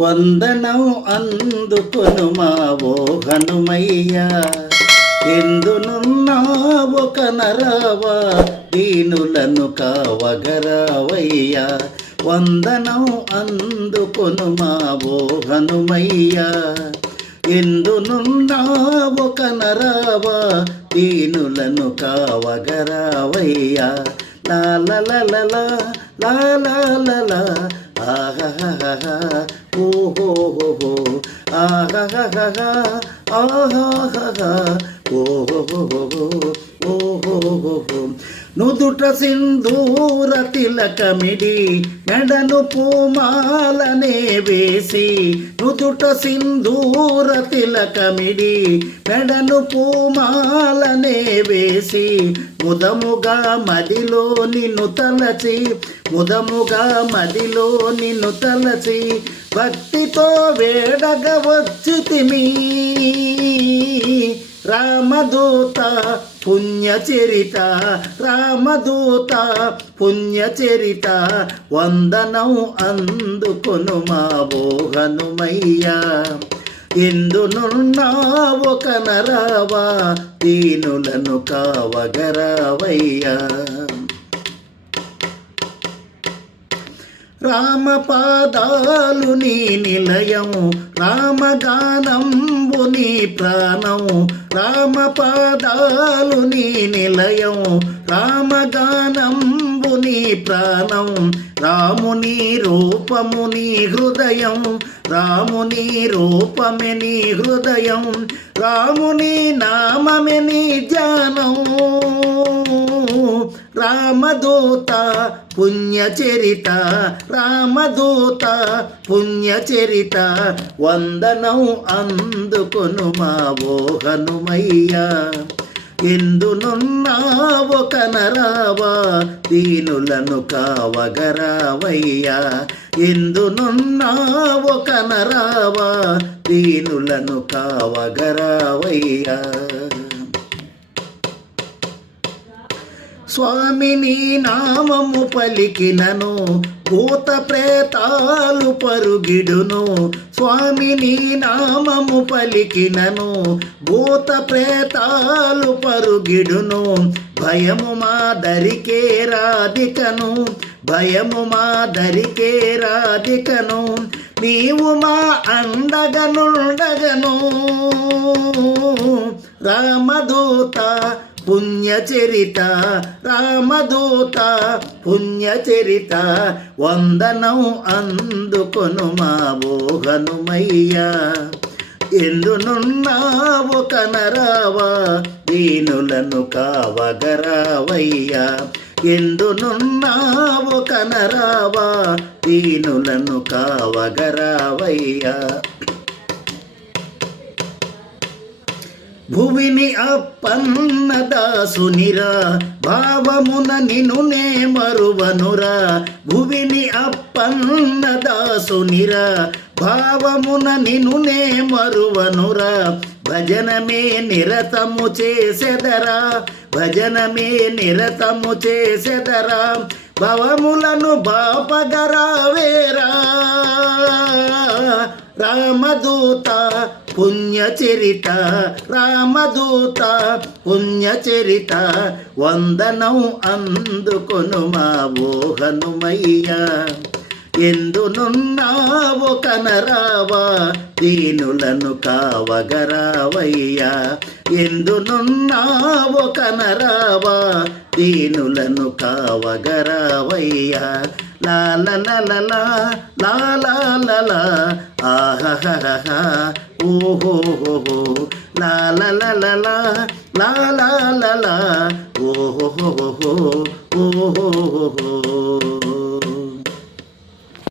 వందనం అందుకొను మావో హనుమయ్యా. ఎందునున్నావు కనరావా దీనులను కావగరావయ్యా. వందనం అందుకొను మావో హనుమయ్యా. ఎందునున్నావు కనరావా దీనులను కావగరావయ్యా. లాల లాల లాల ఆహా లా ఆహా లా లా లా నుదుట సింధూర తిలకమిడి మెడను పూమాలనే వేసి నుదుట సింధూర తిలకమిడి మెడను పూమాలనే వేసి ముదముగా మదిలో నిన్ను తలచి ముదముగా మదిలో నిన్ను తలచి భక్తితో వేడగ వచ్చితిమి. రామదూత పుణ్యచరిత రామదూత పుణ్యచరిత వందనం అందుకొను మా హనుమయ్యా ఎందునున్నావు కనరావా దీనులను కావగరావయ్యా. రామపాదాలు నీ నిలయము రామగానంబు నీ ప్రాణం రామపాదాలు నీ నిలయము రామగానంబు నీ ప్రాణం రాముని రూపము నీ హృదయం రాముని రూపమే నీ హృదయం. రాముని నామమే నీ ధ్యానం రామదూత పుణ్యచరిత రామదూత పుణ్యచరిత వందనం అందుకొను మా ఓ హనుమయ్యా. ఎందునున్నావు కనరావా దీనులను కావగరావయ్యా. ఎందునున్నావు కనరావా దీనులను కావగరావయ్యా. స్వామిని నామము పలికినను భూత ప్రేతాలు పరుగిడును. స్వామిని నామము పలికినను భూత ప్రేతాలు పరుగిడును. భయము మా దరికే రాధికను భయము మా దరికే రాధికను. నీవు మా అండగనుండగను. రామదూత పుణ్యచరిత రామదూత పుణ్యచరిత వందనం అందుకొను మా ఓ ఎందునున్నావు కనరావా దీనులను కావగరావయ్యా. ఎందునున్నావు కనరావా దీనులను కావగరావయ్యా. భువిని అప్పన్నదాసునిరా భావమున నినునే మరువనురా. భువిని అప్పన్నదాసునిరా భావమున నినునే మరువనురా. భజనమే నిరతము చేసెదరా భజనమే నిరతము చేసెదరా. భవములను బాపగరావేరా రామదూత పుణ్యచరిత రామదూత పుణ్యచరిత వందనం అందుకొను మా మోహనుమయ్య ఎందునున్నావు కనరావా దీనులను కావగరావయ్యా. ఎందునున్నావు కనరావా దీనులను కావగరావయ్యా. లాల లాల లాల ఆహహ ఓహోహోహో. లా లా లా లా లా లా లా లా లా ఓహోహోహో. ఓహోహోహో.